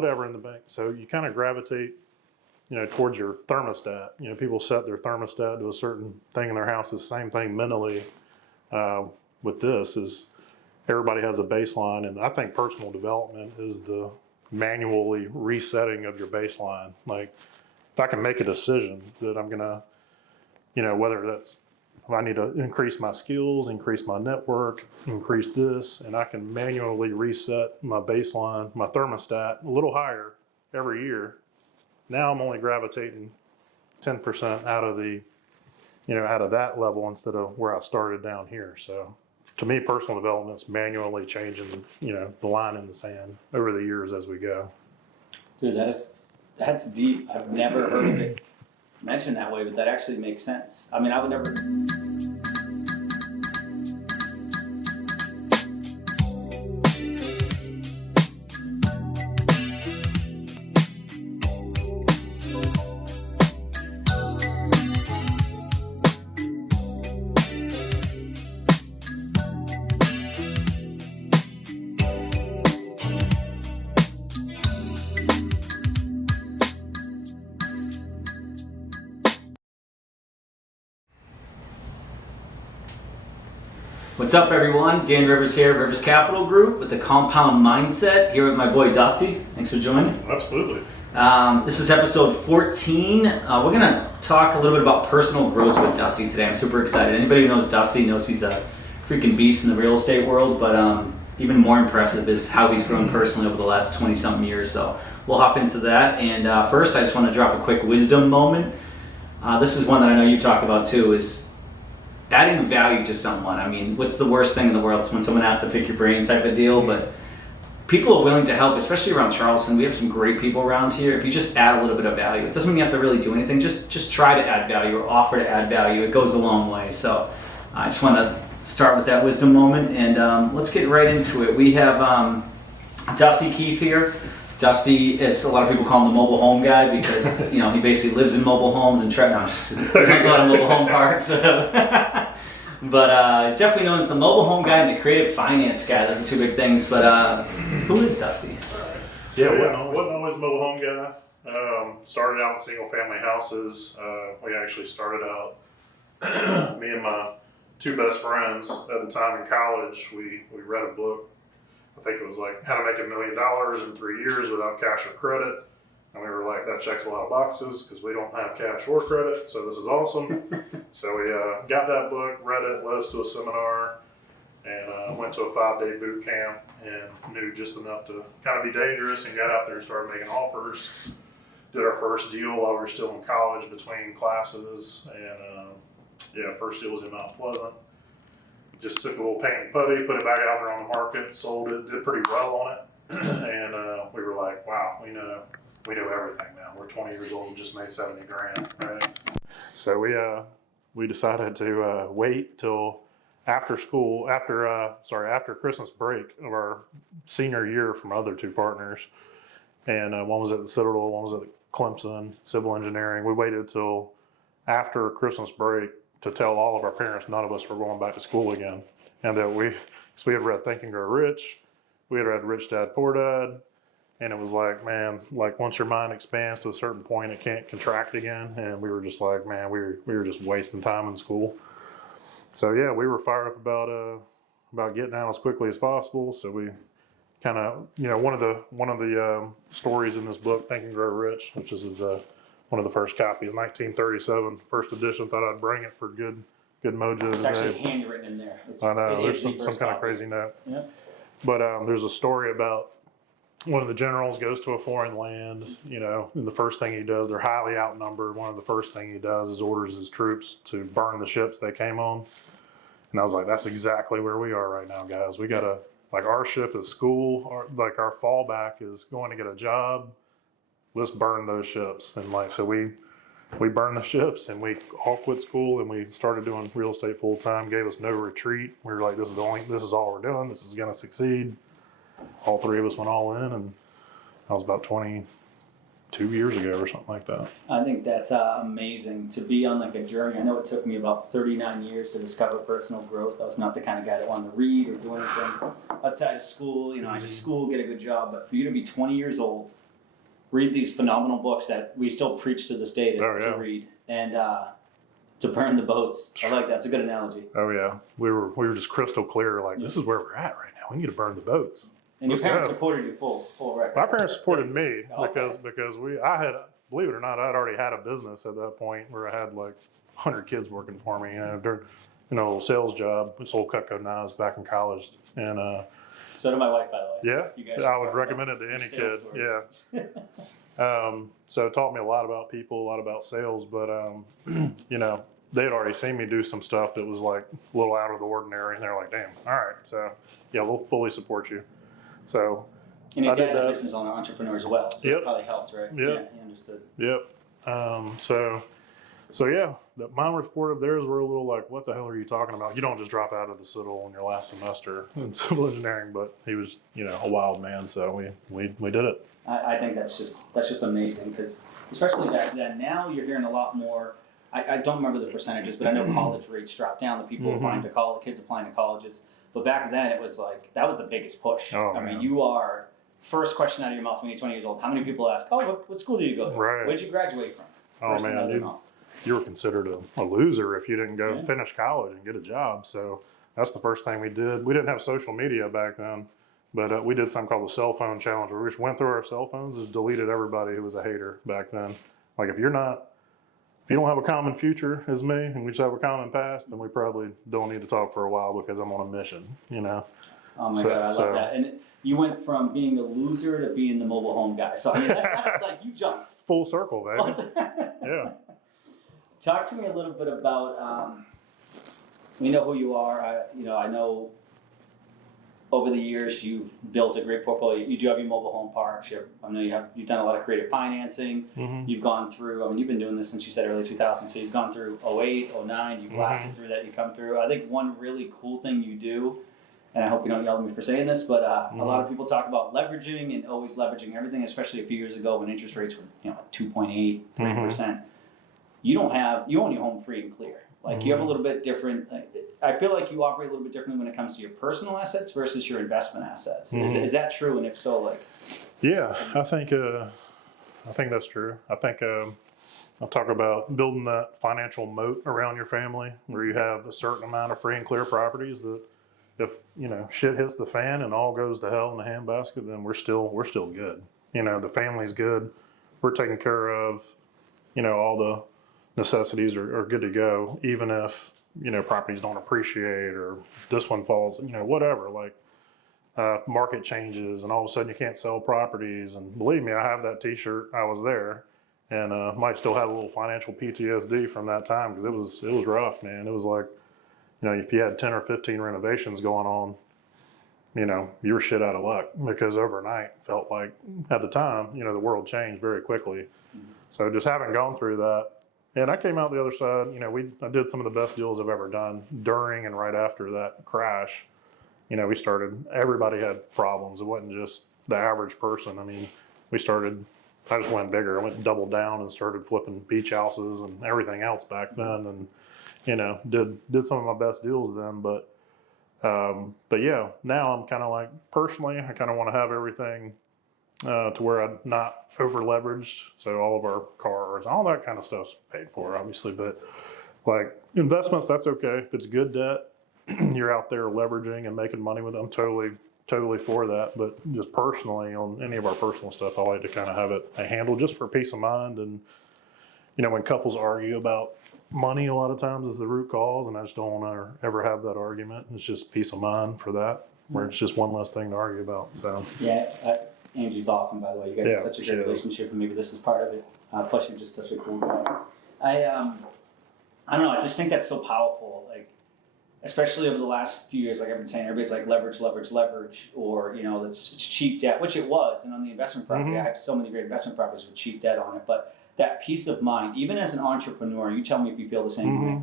whatever in the bank. So you kind of gravitate, towards your thermostat. People set their thermostat to a certain thing in their house. It's the same thing mentally with this is everybody has a baseline. And I think personal development is the manually resetting of your baseline. Like if I can make a decision that I'm going to, whether that's if I need to increase my skills, increase my network, increase this, and I can manually reset my baseline, my thermostat a little higher every year. Now I'm only gravitating 10% out of out of that level instead of where I started down here. So to me, personal development is manually changing, the line in the sand over the years as we go. Dude, that's deep. I've never heard of it mentioned that way, but that actually makes sense. I mean, I would never. What's up, everyone? Dan Rivers here, Rivers Capital Group with the Compound Mindset, here with my boy Dusty. Thanks for joining. Absolutely. This is episode 14. We're going to talk a little bit about personal growth with Dusty today. I'm super excited. Anybody who knows Dusty knows he's a freaking beast in the real estate world, but even more impressive is how he's grown personally over the last 20-something years. So we'll hop into that. And first, I just want to drop a quick wisdom moment. This is one that I know you talked about too, is adding value to someone. I mean, what's the worst thing in the world? It's when someone has to pick your brain type of deal, but people are willing to help, especially around Charleston. We have some great people around here. If you just add a little bit of value, it doesn't mean you have to really do anything. Just try to add value or offer to add value. It goes a long way. So I just want to start with that wisdom moment, and let's get right into it. We have Dusty Keefe here. Dusty, is a lot of people call him the mobile home guy because he basically lives in mobile homes and runs a lot of mobile home parks. But he's definitely known as the mobile home guy and the creative finance guy. Those are two big things. But who is Dusty? Wasn't always a mobile home guy. Started out in single family houses. We actually started out, me and my two best friends at the time in college, we read a book. I think it was like How to Make $1 Million in 3 Years Without Cash or Credit. And we were like, that checks a lot of boxes because we don't have cash or credit, so this is awesome. So we got that book, read it, led us to a seminar, and went to a 5-day boot camp and knew just enough to kind of be dangerous and got out there and started making offers. Did our first deal while we were still in college between classes, and first deal was in Mount Pleasant. Just took a little paint and putty, put it back out there on the market, sold it, did pretty well on it, and we were like, wow, we know everything now. We're 20 years old and just made 70 grand, right? So we decided to wait till after school, after Christmas break of our senior year from other two partners, and one was at the Citadel, one was at Clemson, civil engineering. We waited till after Christmas break to tell all of our parents none of us were going back to school again, and that we had read Think and Grow Rich, we had read Rich Dad Poor Dad, and it was like, man, like once your mind expands to a certain point, it can't contract again, and we were just like, man, we were just wasting time in school. So yeah, we were fired up about getting out as quickly as possible. So we kind of, one of the stories in this book, Think and Grow Rich, which is one of the first copies, 1937, first edition. Thought I'd bring it for good mojo It's today. actually handwritten in there. I know, there's some kind of crazy note. Yeah. But there's a story about one of the generals goes to a foreign land, and the first thing he does, they're highly outnumbered. One of the first thing he does is orders his troops to burn the ships they came on. And I was like, that's exactly where we are right now, guys. We gotta, like, our ship is school, our fallback is going to get a job. Let's burn those ships. And so we burned the ships and we all quit school and we started doing real estate full time, gave us no retreat. We were like, this is all we're doing. This is going to succeed. All three of us went all in, and that was about 22 years ago or something like that. I think that's amazing to be on a journey. I know it took me about 39 years to discover personal growth. I was not the kind of guy that wanted to read or do anything outside of school. I just school, get a good job. But for you to be 20 years old read these phenomenal books that we still preach to this day to read, and to burn the boats. I like that. It's a good analogy. Oh yeah, we were just crystal clear. Like this is where we're at right now. We need to burn the boats. And your parents supported you full record. My parents supported me because I had, believe it or not, I'd already had a business at that point where I had like 100 kids working for me. Sales job. We sold Cutco knives back in college, and so did my wife, by the way. Yeah, you guys I would recommend it to any kid. Stories. Yeah. So it taught me a lot about people, a lot about sales, but they had already seen me do some stuff that was like a little out of the ordinary, and they're like, "Damn, all right, so yeah, we'll fully support you." So. And your dad's a business owner, entrepreneur as well, so that probably helped, right? Yep. Yeah, he understood. Yep. So yeah, mine were supportive. Theirs were a little like, what the hell are you talking about? You don't just drop out of the Citadel in your last semester in civil engineering. But he was, a wild man, so we did it. I think that's just amazing, because especially back then. Now you're hearing a lot more. I don't remember the percentages, but I know college rates dropped down. The people applying to college, kids applying to colleges. But back then it was like that was the biggest push. Oh, I mean, you are first question out of your mouth when you're 20 years old. How many people ask, "Oh, what school do you go to? Right. Where'd you graduate from?" Oh man, you were considered a loser if you didn't go finish college and get a job. So that's the first thing we did. We didn't have social media back then, but we did something called the cell phone challenge, where we just went through our cell phones and deleted everybody who was a hater back then. Like if you don't have a common future as me, and we just have a common past, then we probably don't need to talk for a while because I'm on a mission. Oh my God, I love that. And you went from being a loser to being the mobile home guy. So I mean, that's like you jumped full circle, baby. Yeah. Talk to me a little bit about. We know who you are. I know. Over the years, you've built a great portfolio. You do have your mobile home parks. I know you've done a lot of creative financing. Mm-hmm. You've gone through. You've been doing this since you said early 2000. So you've gone through 08, 09. You've blasted through that. You come through. I think one really cool thing you do, and I hope you don't yell at me for saying this, but a lot of people talk about leveraging and always leveraging everything, especially a few years ago when interest rates were 2.8, 3%. You own your home free and clear. Like you have a little bit different. I feel like you operate a little bit differently when it comes to your personal assets versus your investment assets. Is that true? And if so, like. Yeah, I think that's true. I think I'll talk about building that financial moat around your family, where you have a certain amount of free and clear properties that, if shit hits the fan and all goes to hell in the handbasket, then we're still good. The family's good. We're taking care of, all the necessities are good to go, even if properties don't appreciate or this one falls, whatever, like market changes and all of a sudden you can't sell properties. And believe me, I have that t-shirt. I was there, and might still have a little financial PTSD from that time, because it was rough, man. It was like, if you had 10 or 15 renovations going on, you were shit out of luck, because overnight felt like, at the time, the world changed very quickly. So just having gone through that, and I came out the other side, I did some of the best deals I've ever done during and right after that crash. Everybody had problems. It wasn't just the average person. I mean, I just went bigger. I went double down and started flipping beach houses and everything else back then, and, did some of my best deals then. But yeah, now I'm kind of like, personally, I kind of want to have everything to where I'm not over leveraged. So all of our cars, all that kind of stuff's paid for, obviously. But like investments, that's okay. If it's good debt, you're out there leveraging and making money with it, I'm totally for that. But just personally, on any of our personal stuff, I like to kind of have it handled just for peace of mind. And when couples argue about money, a lot of times is the root cause, and I just don't want to ever have that argument. It's just peace of mind for that, where it's just one less thing to argue about. So yeah. Angie's awesome, by the way. You guys have such a great relationship, and maybe this is part of it. Plus, you're just such a cool guy. I don't know. I just think that's so powerful. Like, especially over the last few years, like I've been saying, everybody's like leverage, or it's cheap debt, which it was. And on the investment property, I have so many great investment properties with cheap debt on it. But that peace of mind, even as an entrepreneur, you tell me if you feel the same way.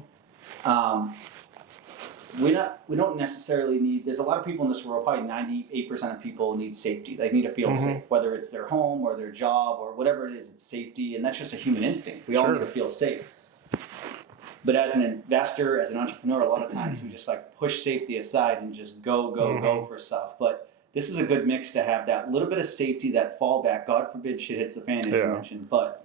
We don't necessarily need. There's a lot of people in this world. Probably 98% of people need safety. They need to feel safe, whether it's their home or their job or whatever it is. It's safety, and that's just a human instinct. We all need to feel safe. But as an investor, as an entrepreneur, a lot of times we just like push safety aside and just go for stuff. But this is a good mix to have that little bit of safety, that fallback. God forbid shit hits the fan, as you mentioned. But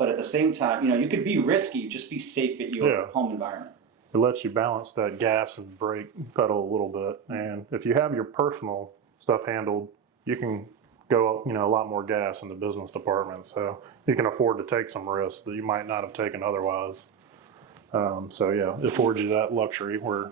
at the same time, you could be risky, just be safe at your home environment. It lets you balance that gas and brake pedal a little bit. And if you have your personal stuff handled, you can go, a lot more gas in the business department. So you can afford to take some risks that you might not have taken otherwise. It affords you that luxury where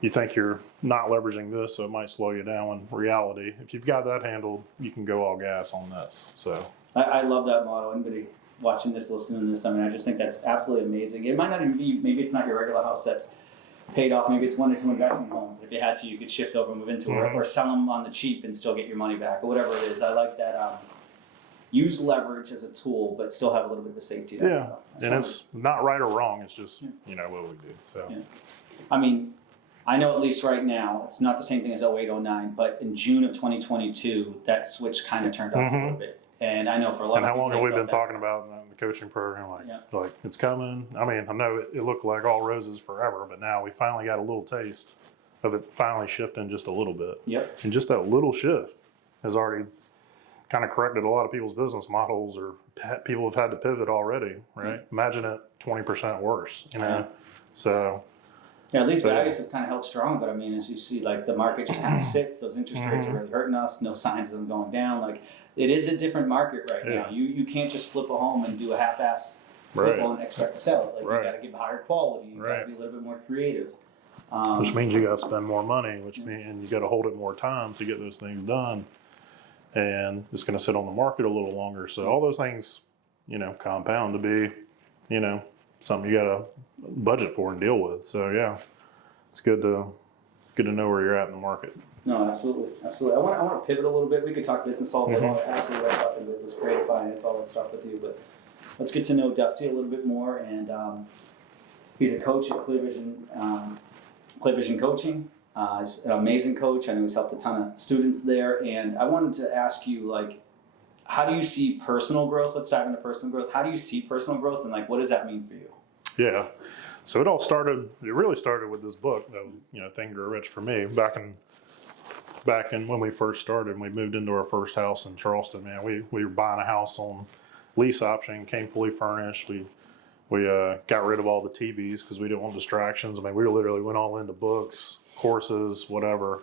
you think you're not leveraging this, so it might slow you down. In reality, if you've got that handled, you can go all gas on this. So I love that model. Anybody watching this, listening to this, I just think that's absolutely amazing. It might not even be, maybe it's not your regular house that's paid off. Maybe it's one or two investment homes. If you had to, you could shift over and move into it, or sell them on the cheap and still get your money back, or whatever it is. I like that. Use leverage as a tool, but still have a little bit of a safety. And it's not right or wrong. It's just, what we do. So, I know at least right now, it's not the same thing as 08, 09, but in June of 2022, that switch kind of turned off a little bit. And I know for a lot of people. And how long have we been talking about in the coaching program? Like it's coming. I know it looked like all roses forever, but now we finally got a little taste of it finally shifting just a little bit. Yep. And just that little shift has already kind of corrected a lot of people's business models, or people have had to pivot already, right? Yep. Imagine it 20% worse, So. Yeah, at least values have kind of held strong, but as you see, the market just kind of sits. Those interest rates are really hurting us. No signs of them going down. It is a different market right now. You can't just flip a home and do a half-ass flip and expect to sell it. You got to give higher quality. You got to be a little bit more creative. Which means you got to spend more money. Which means you got to hold it more time to get those things done, and it's going to sit on the market a little longer. So all those things, compound to be, something you got to budget for and deal with. So it's good to know where you're at in the market. No, absolutely. I want to pivot a little bit. We could talk business all day long. Absolutely, let's talk business, creative finance, all that stuff with you. But let's get to know Dusty a little bit more. And he's a coach at Clear Vision Coaching. He's an amazing coach. I know he's helped a ton of students there. And I wanted to ask you, how do you see personal growth? Let's dive into personal growth. How do you see personal growth, and what does that mean for you? Yeah. So it really started with this book, Think and Grow Rich, for me, back in when we first started. We moved into our first house in Charleston, man. We were buying a house on lease option, came fully furnished. We got rid of all the TVs because we didn't want distractions. We literally went all into books, courses, whatever.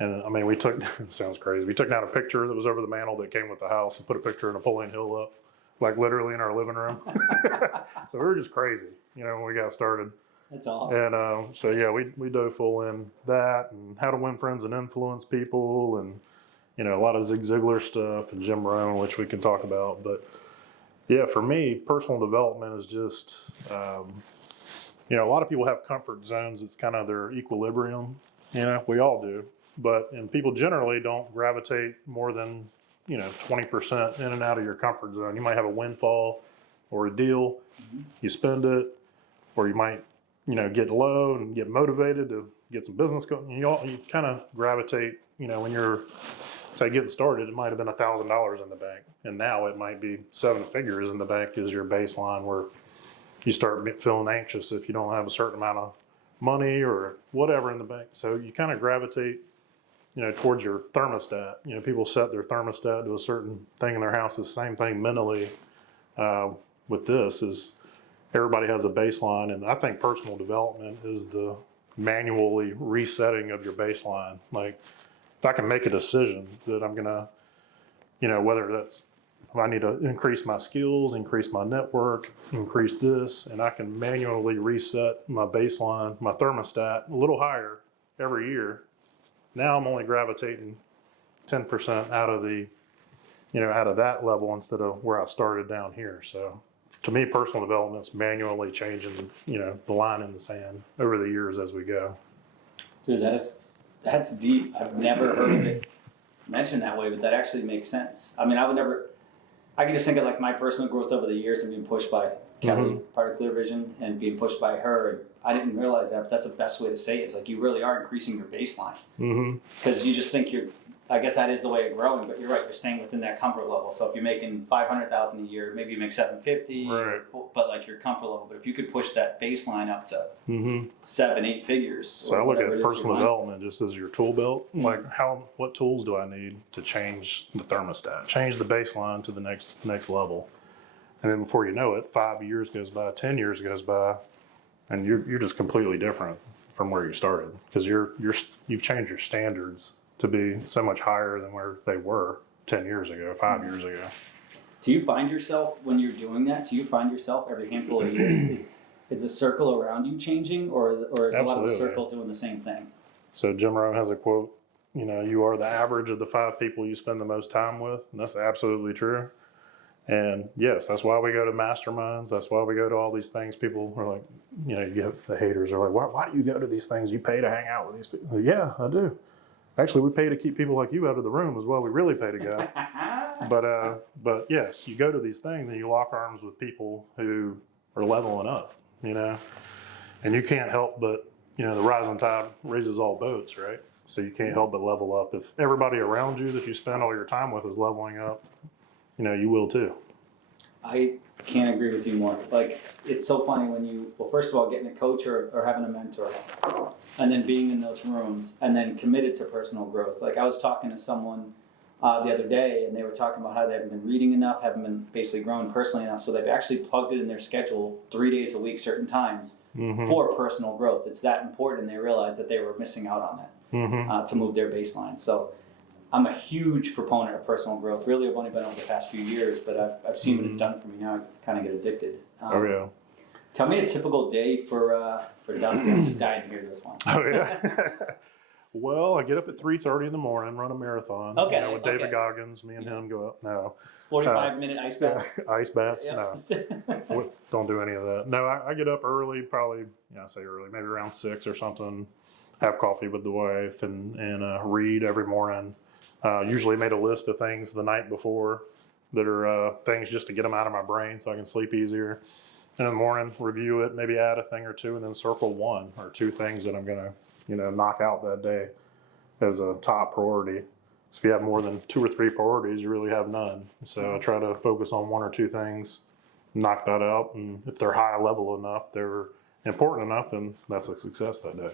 And we took, it sounds crazy, we took down a picture that was over the mantle that came with the house and put a picture of Napoleon Hill up, literally in our living room. So we were just crazy, when we got started. That's awesome. And we dove full in that, and how to win friends and influence people, and a lot of Zig Ziglar stuff and Jim Rohn, which we can talk about. But for me, personal development is just a lot of people have comfort zones. It's kind of their equilibrium. We all do, and people generally don't gravitate more than 20% in and out of your comfort zone. You might have a windfall or a deal, you spend it, or you might get low and get motivated to get some business going. You kind of gravitate, when you're getting started, it might have been $1,000 in the bank, and now it might be 7 figures in the bank is your baseline, where you start feeling anxious if you don't have a certain amount of money or whatever in the bank. So you kind of gravitate, towards your thermostat. People set their thermostat to a certain thing in their house. It's the same thing mentally with this is everybody has a baseline, and I think personal development is the manually resetting of your baseline. If I can make a decision that I'm gonna, whether that's if I need to increase my skills, increase my network, increase this, and I can manually reset my baseline, my thermostat a little higher every year. Now I'm only gravitating 10% out of that level instead of where I started down here. So to me, personal development is manually changing, the line in the sand over the years as we go. Dude, that's deep. I've never heard it mentioned that way, but that actually makes sense. I could just think of my personal growth over the years and being pushed by Kelly, part of Clear Vision, and being pushed by her. I didn't realize that, but that's the best way to say it. It's you really are increasing your baseline. Because you just think I guess that is the way of growing, but you're right, you're staying within that comfort level. So if you're making $500,000 a year, maybe you make $750, Right. but like your comfort level. But if you could push that baseline up to Mm-hmm. 7-8 figures. So I look at personal development just as your tool belt. Mm-hmm. Like what tools do I need to change the thermostat, change the baseline to the next level? And then before you know it, 5 years goes by, 10 years goes by, and you're just completely different from where you started, because you've changed your standards to be so much higher than where they were 10 years ago, 5 years ago. Do you find yourself, when you're doing that, do you find yourself every handful of years, is the circle around you changing, or is a lot of the circle doing the same thing? So Jim Rohn has a quote, you are the average of the 5 people you spend the most time with, and that's absolutely true. And yes, that's why we go to masterminds. That's why we go to all these things. People are like, you get the haters are like, why do you go to these things? You pay to hang out with these people. Yeah, I do. Actually, we pay to keep people like you out of the room as well. We really pay to go. But yes, you go to these things and you lock arms with people who are leveling up, and you can't help but, the rising tide raises all boats, right? So you can't help but level up. If everybody around you that you spend all your time with is leveling up, you will too. I can't agree with you more. Like, it's so funny when first of all, getting a coach or having a mentor, and then being in those rooms, and then committed to personal growth. Like, I was talking to someone the other day, and they were talking about how they haven't been reading enough, haven't been basically growing personally enough, so they've actually plugged it in their schedule 3 days a week, certain times, for personal growth. It's that important, and they realized that they were missing out on that to move their baseline. So I'm a huge proponent of personal growth. Really, I've only been over the past few years, but I've seen what it's done for me. Now I kind of get addicted. Oh, yeah. Tell me a typical day for Dustin. I'm just dying to hear this one. Oh, yeah. Well, I get up at 3:30 in the morning, run a marathon. Okay. With David Goggins, me and him go up. No. 45-minute ice bath? Ice baths? Yep. No. Don't do any of that. No, I get up early, probably, I say early, maybe around 6 or something, have coffee with the wife and read every morning. Usually made a list of things the night before that are things just to get them out of my brain so I can sleep easier. And in the morning, review it, maybe add a thing or two, and then circle 1 or 2 things that I'm going to, knock out that day as a top priority. So if you have more than 2 or 3 priorities, you really have none. So I try to focus on 1 or 2 things, knock that out, and if they're high level enough, they're important enough, then that's a success that day.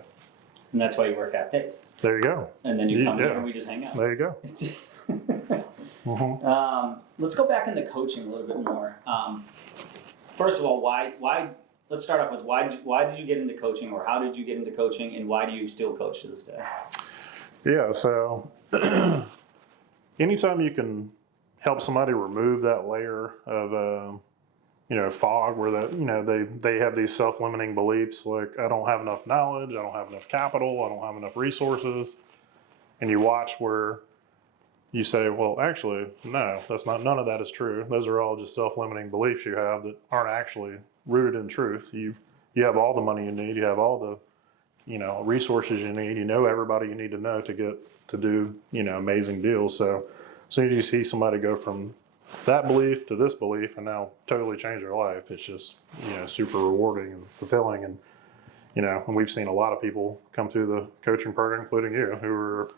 And that's why you work half days. There you go. And then you come here and we just hang out. There you go. Let's go back into coaching a little bit more. First of all, why? Let's start off with why did you get into coaching, or how did you get into coaching, and why do you still coach to this day? Yeah, so anytime you can help somebody remove that layer of fog where that they have these self-limiting beliefs like, I don't have enough knowledge, I don't have enough capital, I don't have enough resources, and you watch where you say, well, actually, no, none of that is true. Those are all just self-limiting beliefs you have that aren't actually rooted in truth. You have all the money you need, you have all the resources you need, everybody you need to know to get to do amazing deals. So as soon as you see somebody go from that belief to this belief and now totally change their life, it's just super rewarding and fulfilling. And and we've seen a lot of people come through the coaching program, including you, who are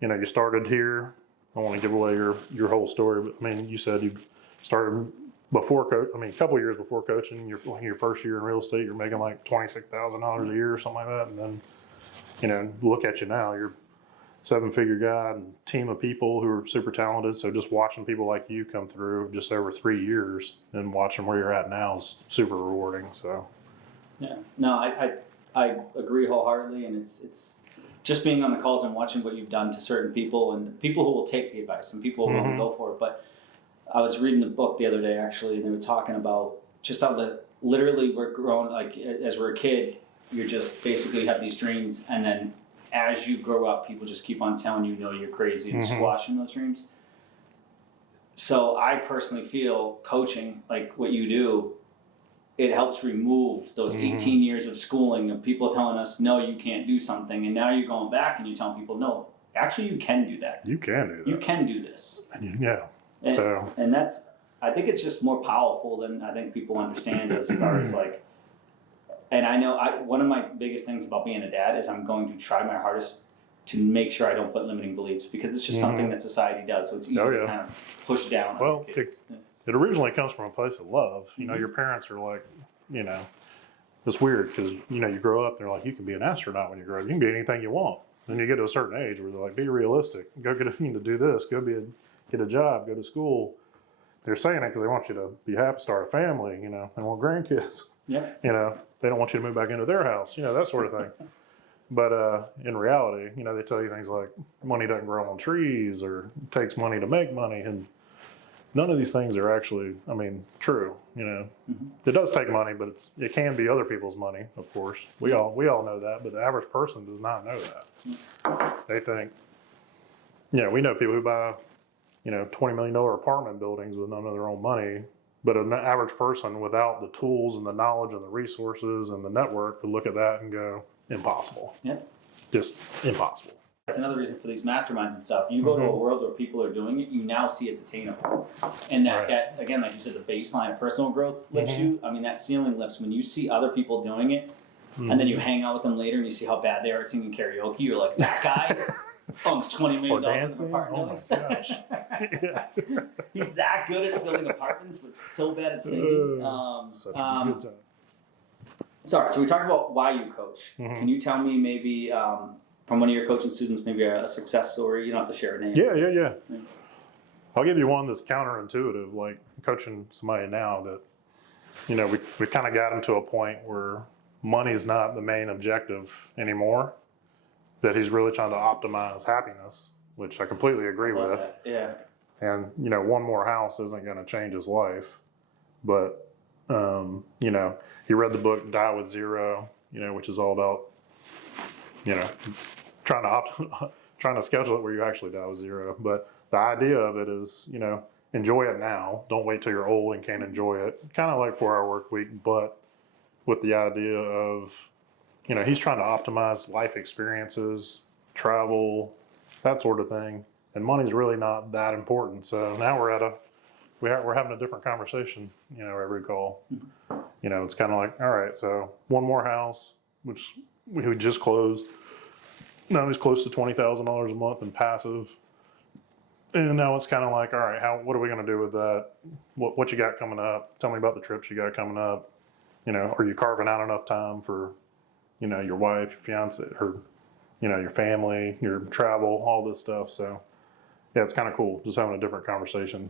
you started here. I don't want to give away your whole story, but I mean, you said you started before coach. I mean, a couple of years before coaching, your first year in real estate, you're making like $26,000 a year or something like that, and then look at you now, you're a 7-figure guy and team of people who are super talented. So just watching people like you come through just over 3 years and watching where you're at now is super rewarding. So yeah, no, I agree wholeheartedly, and it's just being on the calls and watching what you've done to certain people, and people who will take the advice and people who will go for it. But I was reading the book the other day, actually, and they were talking about just how literally we're growing, like as we're a kid, you're just basically have these dreams, and then as you grow up, people just keep on telling you're crazy and squashing those dreams. So I personally feel coaching, like what you do, it helps remove those 18 years of schooling of people telling us, no, you can't do something. And now you're going back and you're telling people, no, actually you can do that. You can do that. You can do this. Yeah. And that's, I think it's just more powerful than I think people understand as far as like, and I know one of my biggest things about being a dad is I'm going to try my hardest to make sure I don't put limiting beliefs, because it's just something that society does. So it's easy to kind of push down on kids. It originally comes from a place of love. You know, your parents are like, you know, it's weird because, you know, you grow up, they're like, you can be an astronaut when you grow up. You can be anything you want. Then you get to a certain age where they're like, be realistic. Go get to do this. Go get a job. Go to school. They're saying it because they want you to be happy, start a family, you know, and want grandkids. Yeah. You know, they don't want you to move back into their house, you know, that sort of thing. But in reality, you know, they tell you things like money doesn't grow on trees or it takes money to make money. And none of these things are actually, I mean, true. You know, it does take money, but it can be other people's money, of course. We all know that, but the average person does not know that. They think, you know, we know people who buy, you know, $20 million apartment buildings with none of their own money. But an average person without the tools and the knowledge and the resources and the network would look at that and go, impossible. Yeah. Just impossible. That's another reason for these masterminds and stuff. You go to a world where people are doing it, you now see it's attainable. And that again, like you said, the baseline of personal growth lifts you. I mean, that ceiling lifts when you see other people doing it, and then you hang out with them later and you see how bad they are at singing karaoke. You're like, that guy owns $20 million in apartment buildings. Oh my gosh. He's that good at building apartments, but so bad at singing. Such a good time. Sorry, so we talked about why you coach. Can you tell me maybe from one of your coaching students, maybe a success story? You don't have to share a name. Yeah. I'll give you one that's counterintuitive, like coaching somebody now that, you know, we kind of got them to a point where money's not the main objective anymore, that he's really trying to optimize happiness, which I completely agree with. Yeah. And, you know, one more house isn't going to change his life. But, you know, he read the book Die with Zero, you know, which is all about, you know, trying to schedule it where you actually die with zero. But the idea of it is, you know, enjoy it now. Don't wait till you're old and can't enjoy it. Kind of like 4-hour work week, but with the idea of, you know, he's trying to optimize life experiences, travel, that sort of thing. And money's really not that important. So now we're having a different conversation, you know, every call. You know, it's kind of like, all right, so one more house, which we just closed. Now he's close to $20,000 a month in passive. And now it's kind of like, all right, what are we going to do with that? What you got coming up? Tell me about the trips you got coming up. You know, are you carving out enough time for, you know, your wife, your fiance, you know, your family, your travel, all this stuff. So yeah, it's kind of cool just having a different conversation.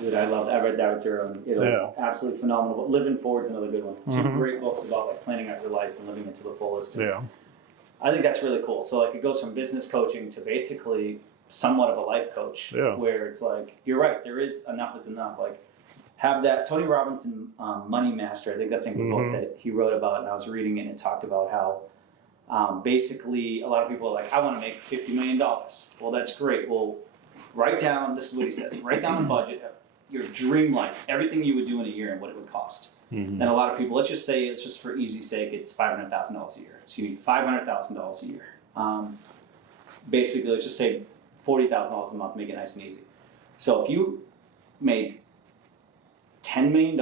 Dude, I love that. I read Die with Zero. Absolutely phenomenal. But Living Forward is another good one. Two great books about like planning out your life and living it to the fullest. Yeah. I think that's really cool. So like it goes from business coaching to basically somewhat of a life coach, where it's like, you're right, there is enough is enough. Like have that Tony Robbins' Money Master, I think that's in the book that he wrote about, and I was reading it and it talked about how basically a lot of people are like, I want to make $50 million. Well, that's great. Well, write down, this is what he says, write down a budget, your dream life, everything you would do in a year and what it would cost. And a lot of people, let's just for easy sake, it's $500,000 a year. So you need $500,000 a year. Basically, let's just say $40,000 a month, make it nice and easy. So if you made $10 million,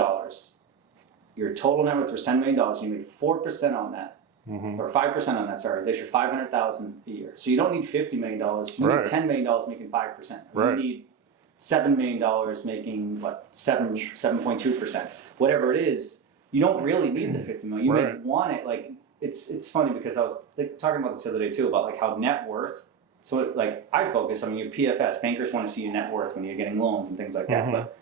your total net worth was $10 million, you made 4% on that, or 5% on that, sorry, there's your $500,000 a year. So you don't need $50 million, you need $10 million making 5%. You need $7 million making, 7.2%. Whatever it is, you don't really need the $50 million. You may want it, like, it's funny because I was talking about this the other day too, about like how net worth, so like I focus, I mean, your PFS, bankers want to see your net worth when you're getting loans and things like that, but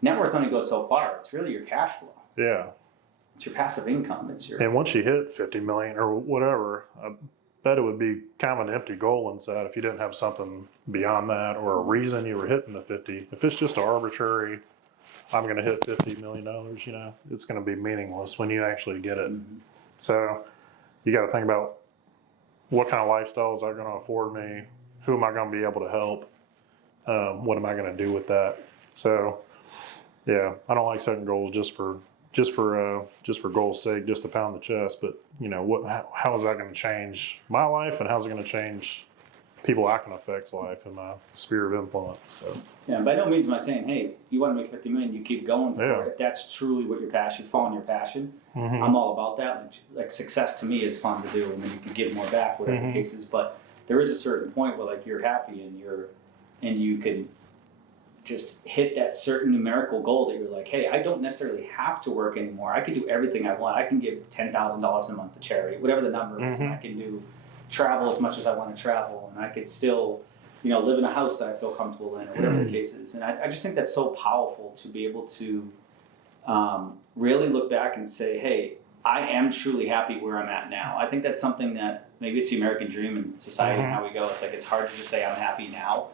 net worth only goes so far. It's really your cash flow. Yeah. It's your passive income. It's your. And once you hit 50 million or whatever, I bet it would be kind of an empty goal inside if you didn't have something beyond that or a reason you were hitting the 50. If it's just arbitrary, I'm going to hit $50 million, you know, it's going to be meaningless when you actually get it. So you got to think about what kind of lifestyles are going to afford me? Who am I going to be able to help? What am I going to do with that? So yeah, I don't like setting goals just for goal's sake, just to pound the chest. But you know, how is that going to change my life, and how's it going to change people I can affect's life and my sphere of influence. So. Yeah, by no means am I saying, hey, you want to make 50 million, you keep going for Yeah. it. If that's truly what your passion, following your passion, Mm-hmm. I'm all about that. Like success to me is fun to do, and then you can give more back, whatever Mm-hmm. the case is. But there is a certain point where like you're happy and you can just hit that certain numerical goal that you're like, hey, I don't necessarily have to work anymore. I can do everything I want. I can give $10,000 a month to charity, whatever the number is, and I can do travel as much as I want to travel, and I could still, live in a house that I feel comfortable in, or whatever the case is. And I just think that's so powerful to be able to really look back and say, hey, I am truly happy where I'm at now. I think that's something that maybe it's the American dream in society and how we go. It's like it's hard to just say I'm happy now,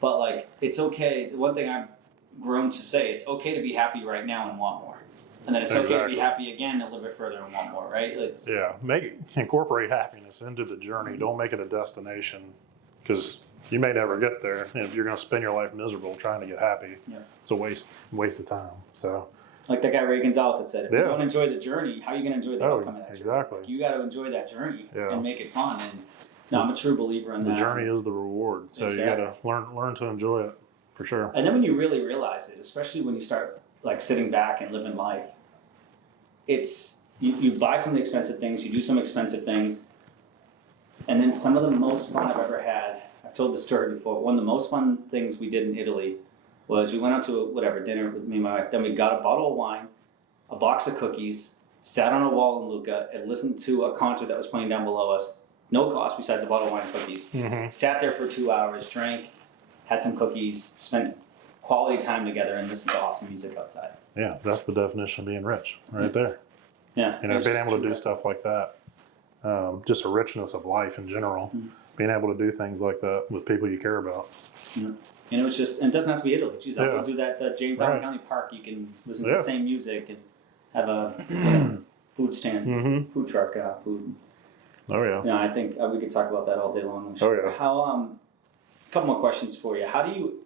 but like it's okay. The one thing I've grown to say, it's okay to be happy right now and want more. And then it's okay to be happy again a little bit further and want more, right? Incorporate happiness into the journey. Don't make it a destination, because you may never get there. And if you're going to spend your life miserable trying to get happy, it's a waste of time. So, like that guy Ray Gonzalez had said, if you don't enjoy the journey, how are you going to enjoy the outcome of that journey? Exactly. Like, you got to enjoy that journey and make it fun. And no, I'm a true believer in that. The journey is the reward. So you got to learn to enjoy it, for sure. And then when you really realize it, especially when you start like sitting back and living life, it's you buy some expensive things, you do some expensive things, and then some of the most fun I've ever had. I've told this story before. One of the most fun things we did in Italy was we went out to dinner with me and my wife. Then we got a bottle of wine, a box of cookies, sat on a wall in Lucca, and listened to a concert that was playing down below us. No cost besides a bottle of wine and cookies. Sat there for 2 hours, drank, had some cookies, spent quality time together, and listened to awesome music outside. Yeah, that's the definition of being rich, right there. Yeah, being able to do stuff like that, just a richness of life in general. Being able to do things like that with people you care about. Yeah. And it was just, and it doesn't have to be Italy. Geez, I'll go do that James Allen County Park. You can listen to the same music and have a food stand, food truck, food. Oh yeah. Yeah, I think we could talk about that all day long. Oh yeah. How a couple more questions for you. How do you?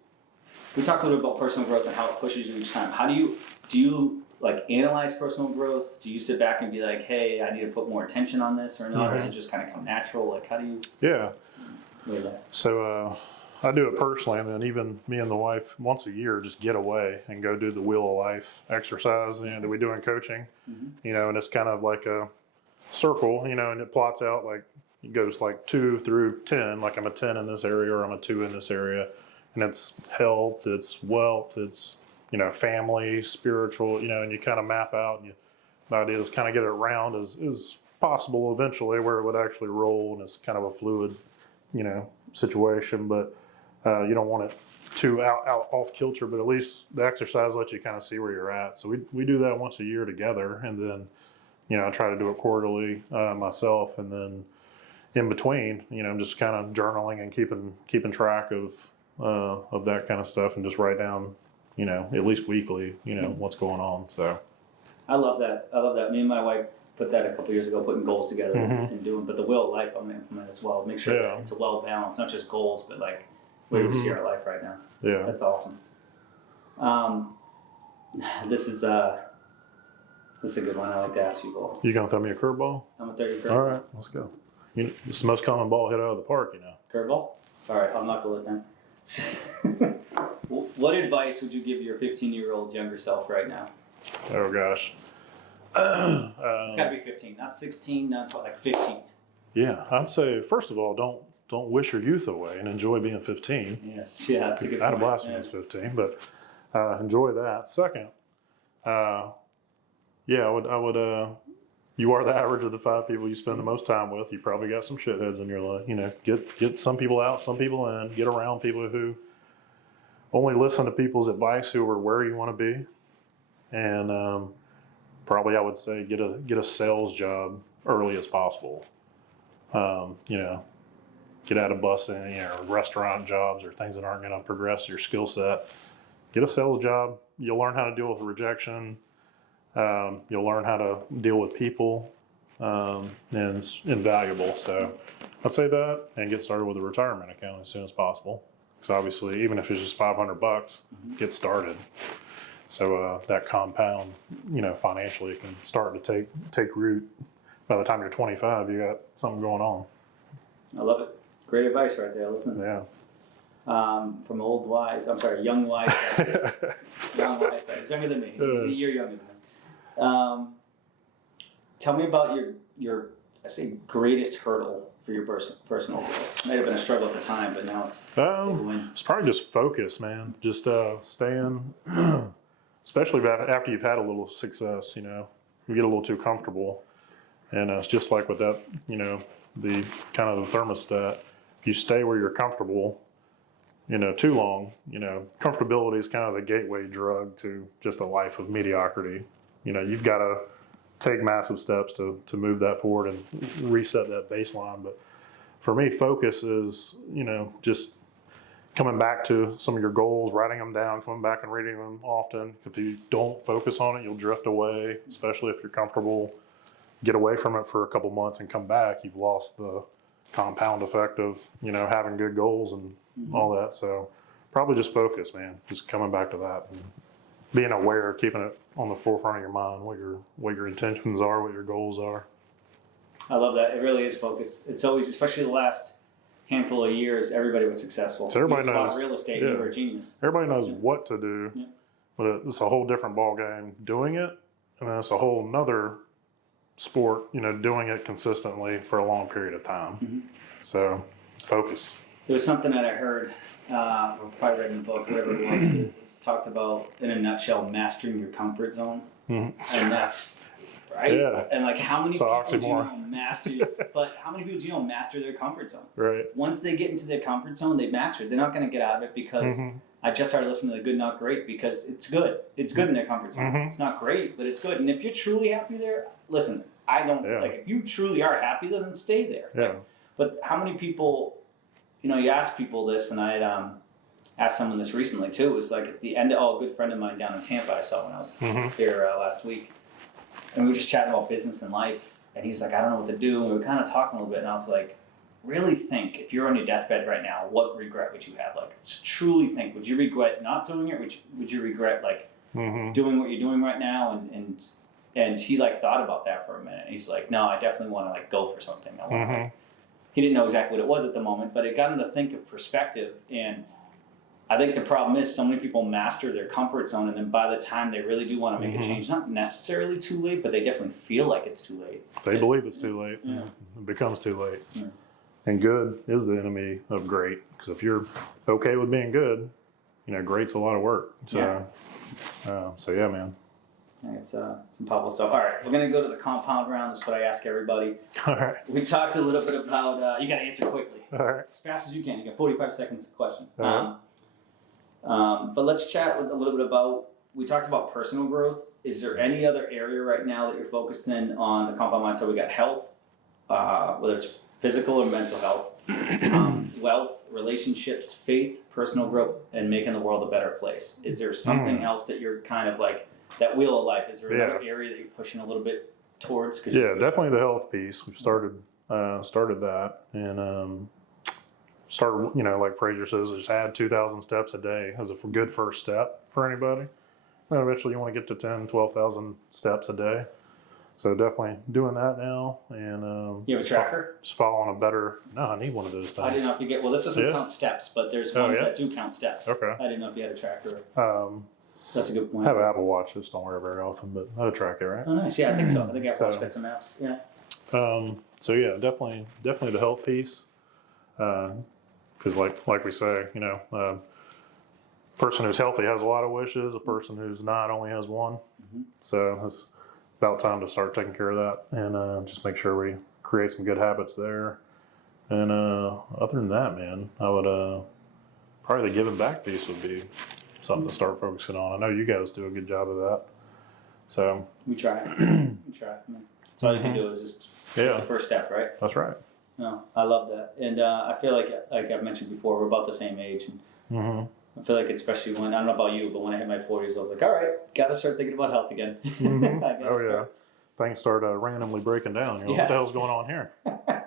We talked a little bit about personal growth and how it pushes you each time. How do you like analyze personal growth? Do you sit back and be like, hey, I need to put more attention on this or not, or does it just kind of come natural? Like, how do you? Yeah. Weigh that? So I do it personally, and then even me and the wife once a year just get away and go do the Wheel of Life exercise that we do in coaching. And it's kind of like a circle, and it plots out like it goes like 2 through 10, like I'm a 10 in this area or I'm a 2 in this area, and it's health, it's wealth, it's family, spiritual, and you kind of map out, and the idea is kind of get it round as possible eventually where it would actually roll, and it's kind of a fluid, situation, but you don't want it too out off kilter, but at least the exercise lets you kind of see where you're at. So we do that once a year together, and then I try to do it quarterly myself, and then in between, I'm just kind of journaling and keeping track of that kind of stuff, and just write down at least weekly what's going on. So I love that. Me and my wife put that a couple years ago, putting goals together and doing. But the Wheel of Life I'm going to implement as well. Make sure that it's a well balanced, not just goals, but like where do we see our life right now. That's awesome. This is a good one. I like to ask people. You gonna throw me a curveball? I'm gonna throw you a curveball. All right, let's go. It's the most common ball hit out of the park, Curveball. All right, I'll knuckle it then. What advice would you give your 15-year-old younger self right now? Oh gosh. It's got to be 15, not 16, not like 15. Yeah, I'd say first of all, don't wish your youth away and enjoy being 15. Yes, yeah, that's a good point. I had a blast when I was 15, but enjoy that. Second, I would. You are the average of the 5 people you spend the most time with. You probably got some shitheads in your life. Get some people out, some people in. Get around people who only listen to people's advice, who are where you want to be, and probably I would say get a sales job early as possible. Get out of busing, restaurant jobs or things that aren't going to progress your skill set. Get a sales job. You'll learn how to deal with rejection. You'll learn how to deal with people, and it's invaluable. So I'd say that, and get started with a retirement account as soon as possible. Because obviously, even if it's just $500, get started. So that compound, financially can start to take root. By the time you're 25, you got something going on. I love it. Great advice right there. Listen. Yeah. From young wise. Young wise. He's younger than me. He's a year younger than me. Tell me about your I say greatest hurdle for your personal growth. Might have been a struggle at the time, but now it's a win. It's probably just focus, man. Just staying, especially after you've had a little success. You get a little too comfortable, and it's just like with that. The kind of the thermostat. If you stay where you're comfortable, too long, comfortability is kind of the gateway drug to just a life of mediocrity. You've got to take massive steps to move that forward and reset that baseline. But for me, focus is, just coming back to some of your goals, writing them down, coming back and reading them often. If you don't focus on it, you'll drift away, especially if you're comfortable. Get away from it for a couple months and come back, you've lost the compound effect of, having good goals and all that. So probably just focus, man. Just coming back to that and being aware, keeping it on the forefront of your mind, what your intentions are, what your goals are. I love that. It really is focus. It's always, especially the last handful of years, everybody was successful. So everybody knows real estate. You were a genius. Everybody knows what to do, but it's a whole different ball game doing it, and then it's a whole nother sport. Doing it consistently for a long period of time. So focus. There was something that I heard, or probably read in the book, whatever it was. It's talked about, in a nutshell, mastering your comfort zone, and that's right. Yeah. And like, how many people do you know master? But how many people do you know master their comfort zone? Right. Once they get into their comfort zone, they master it. They're not going to get out of it because I just started listening to the Good Not Great because it's good. It's good in their comfort zone. It's not great, but it's good. And if you're truly happy there, listen. I don't like if you truly are happy, then stay there. Yeah. But how many people? You ask people this, and I had asked someone this recently too. It was like at the end, a good friend of mine down in Tampa I saw when I was there last week. And we were just chatting about business and life. And he's like, I don't know what to do. And we were kind of talking a little bit. And I was like, really think, if you're on your deathbed right now, what regret would you have? Like, just truly think, would you regret not doing it? Would you regret like doing what you're doing right now? And he like thought about that for a minute. And he's like, no, I definitely want to like go for something. I want to he didn't know exactly what it was at the moment, but it got him to think of perspective. And I think the problem is so many people master their comfort zone, and then by the time they really do want to make a change, not necessarily too late, but they definitely feel like it's too late. They believe it's too late. Yeah. It becomes too late. Yeah. And good is the enemy of great. Because if you're okay with being good, great's a lot of work. So, yeah, man. It's some powerful stuff. All right, we're going to go to the compound round. This is what I ask everybody. All right. We talked a little bit about, you got to answer quickly. All right. As fast as you can. You got 45 seconds to question. All right. But let's chat a little bit about, we talked about personal growth. Is there any other area right now that you're focused in on the compound mindset? We got health, whether it's physical or mental health, wealth, relationships, faith, personal growth, and making the world a better place. Is there something else that you're kind of like, that wheel of life, is there another area that you're pushing a little bit towards? Yeah, definitely the health piece. We've started that, and started, like Fraser says, just add 2,000 steps a day as a good first step for anybody. And eventually you want to get to 10, 12,000 steps a day. So definitely doing that now. And you have a tracker? Just following a better, no, I need one of those things. I didn't know if you get, well, this doesn't count steps, but there's ones that do count steps. Okay. I didn't know if you had a tracker. That's a good point. I have an Apple Watch, just don't wear it very often, but I track it, right? Oh, nice. Yeah, I think so. I think Apple Watch got some apps. Yeah. So yeah, definitely the health piece. Because like we say, person who's healthy has a lot of wishes. A person who's not only has one. So it's about time to start taking care of that, and just make sure we create some good habits there. And other than that, man, I would probably the giving back piece would be something to start focusing on. I know you guys do a good job of that. So we try. That's all you can do is just take the first step, right? That's right. No, I love that, and I feel like I've mentioned before, we're about the same age, and I feel like especially when, I don't know about you, but when I hit my 40s, I was like, all right, got to start thinking about health again. Things start randomly breaking down. What the hell's going on here?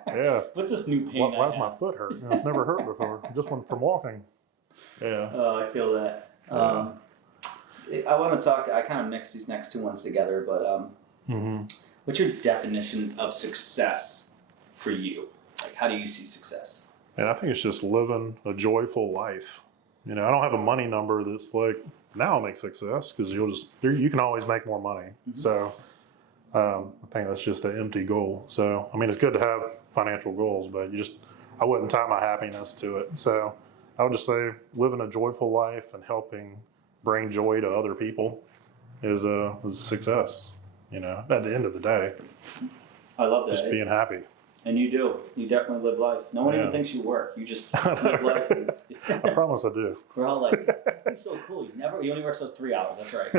Yeah. What's this new pain? Why's my foot hurt? It's never hurt before. Just from walking. Yeah. Oh, I feel that. I want to talk. I kind of mix these next two ones together, but what's your definition of success for you? Like, how do you see success? And I think it's just living a joyful life. You know, I don't have a money number that's like, now I'll make success, because you can always make more money. Mm-hmm. So I think that's just an empty goal. So, I mean, it's good to have financial goals, but I wouldn't tie my happiness to it. So I would just say living a joyful life and helping bring joy to other people is a success, you know, at the end of the day. I love that. Just being happy. And you do. You definitely live life. No one even thinks you work. You just live life. I promise I do. We're all like, this is so cool. You only work those 3 hours. That's right.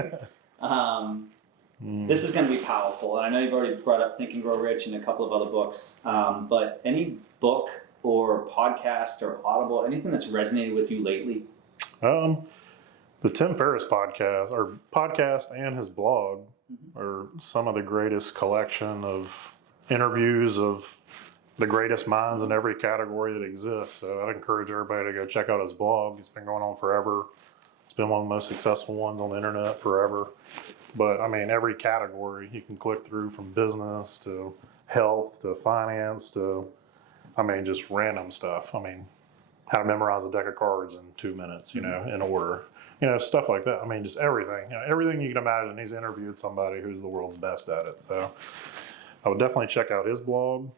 This is going to be powerful. And I know you've already brought up Think and Grow Rich and a couple of other books. But any book or podcast or Audible, anything that's resonated with you lately? The Tim Ferriss podcast and his blog are some of the greatest collection of interviews of the greatest minds in every category that exists. So I'd encourage everybody to go check out his blog. It's been going on forever. It's been one of the most successful ones on the internet forever. But I mean, every category you can click through, from business to health to finance to, I mean, just random stuff. I mean, how to memorize a deck of cards in 2 minutes, you know, in order, you know, stuff like that. I mean, just everything, you know, everything you can imagine. He's interviewed somebody who's the world's best at it. So I would definitely check out his blog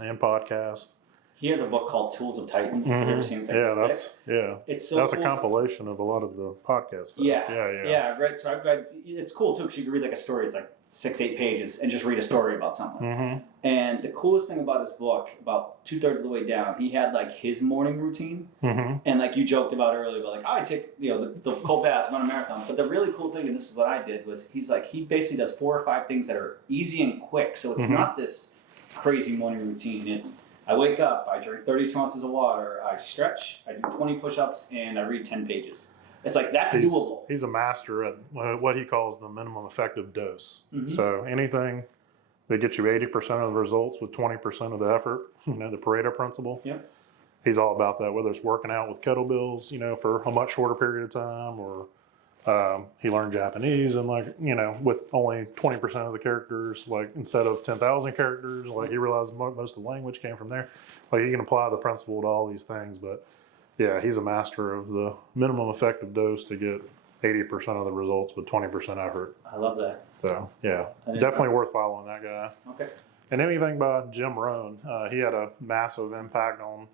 and podcast. He has a book called Tools of Titan. Have you ever seen it? It's so that's cool. A compilation of a lot of the podcast stuff. Yeah. Right. So I've read. It's cool too, because you can read like a story. It's like 6-8 pages, and just read a story about someone. Mm-hmm. And the coolest thing about his book, about 2/3 of the way down, he had like his morning routine, and like you joked about earlier, about like, I take the cold bath, run a marathon. But the really cool thing, and this is what I did, was he basically does 4 or 5 things that are easy and quick. So it's not this crazy morning routine. It's, I wake up, I drink 32 ounces of water, I stretch, I do 20 push-ups, and I read 10 pages. It's like, that's doable. He's a master at what he calls the minimum effective dose. Mm-hmm. So anything that gets you 80% of the results with 20% of the effort, you know, the Pareto principle. Yep. He's all about that, whether it's working out with kettlebells, you know, for a much shorter period of time, or he learned Japanese and, like, you know, with only 20% of the characters, like instead of 10,000 characters, like he realized most of the language came from there. Like, you can apply the principle to all these things, but yeah, he's a master of the minimum effective dose to get 80% of the results with 20% effort. I love that. So yeah, definitely worth following that guy. Okay. And anything by Jim Rohn, he had a massive impact on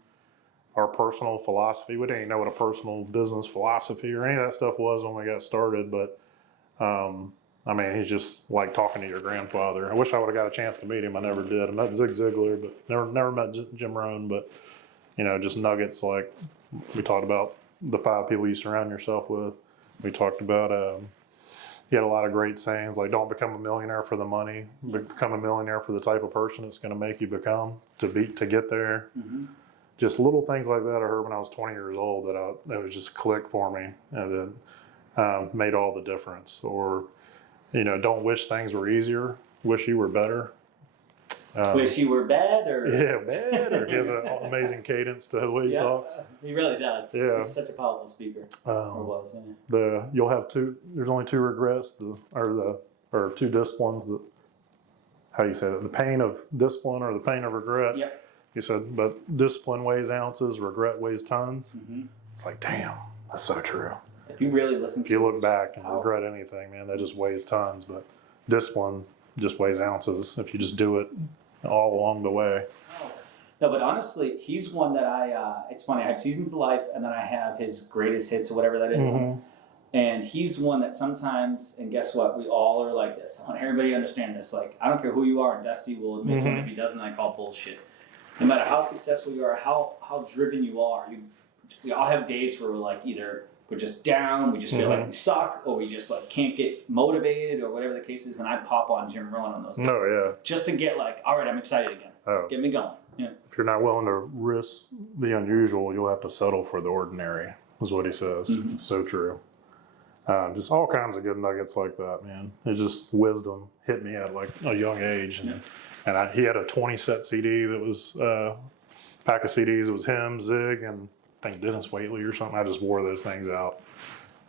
our personal philosophy. We didn't even know what a personal business philosophy or any of that stuff was when we got started, but I mean, he's just like talking to your grandfather. I wish I would have got a chance to meet him. I never did. I met Zig Ziglar, but never met Jim Rohn. But, you know, just nuggets, like we talked about the 5 people you surround yourself with. We talked about, he had a lot of great sayings, like, don't become a millionaire for the money, become a millionaire for the type of person it's going to make you become to get there. Mm-hmm. Just little things like that I heard when I was 20 years old that was just click for me, and that made all the difference. Or, you know, don't wish things were easier, wish you were better. Wish you were bad, or bad. He has an amazing cadence to the way he talks. He really does. Yeah. He's such a powerful speaker. You'll have there's only 2 regrets, or 2 disciplines. How do you say that? The pain of discipline or the pain of regret. Yep. He said, but discipline weighs ounces, regret weighs tons. Mm-hmm. It's like, damn, that's so true. If you really listen to it. If you look back and regret anything, man, that just weighs tons. But discipline just weighs ounces if you just do it all along the way. No, but honestly, he's one that it's funny, I have Seasons of Life, and then I have his greatest hits or whatever that is. Mm-hmm. And he's one that sometimes, and guess what, we all are like this. I want everybody to understand this. Like, I don't care who you are, and Dusty will admit to it. If he doesn't, I call bullshit. No matter how successful you are, how driven you are, we all have days where we're just down, we just feel like we suck, or we just like can't get motivated, or whatever the case is, and I pop on Jim Rohn on those days. Oh, yeah. Just to get like, all right, I'm excited again. Oh. Get me going. Yeah. If you're not willing to risk the unusual, you'll have to settle for the ordinary, is what he says. Mm-hmm. So true. Just all kinds of good nuggets like that, man. It's just wisdom hit me at like a young age. And he had a 20-set CD that was pack of CDs. It was him, Zig, and I think Dennis Waitley or something. I just wore those things out.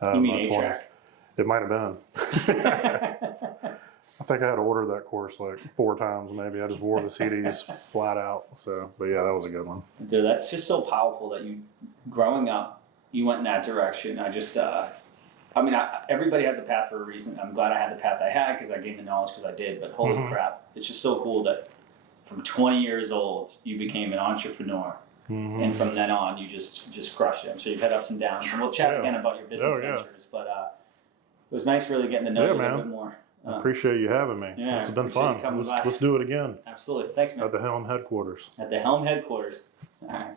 You mean A-Track? It might have been. I think I had to order that course like 4 times maybe. I just wore the CDs flat out. So, but yeah, that was a good one. Dude, that's just so powerful that you, growing up, you went in that direction. I just, everybody has a path for a reason. I'm glad I had the path I had because I gained the knowledge because I did. But holy crap, it's just so cool that from 20 years old you became an entrepreneur, and from then on you just crushed it. I'm sure you've had ups and downs, and we'll chat again about your business ventures. But it was nice really getting to know you a little bit more. I appreciate you having me. Yeah, this has been fun. Let's do it again. Absolutely. Thanks, man. At the Helm headquarters. At the Helm headquarters. All right.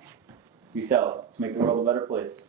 Peace out. Let's make the world a better place.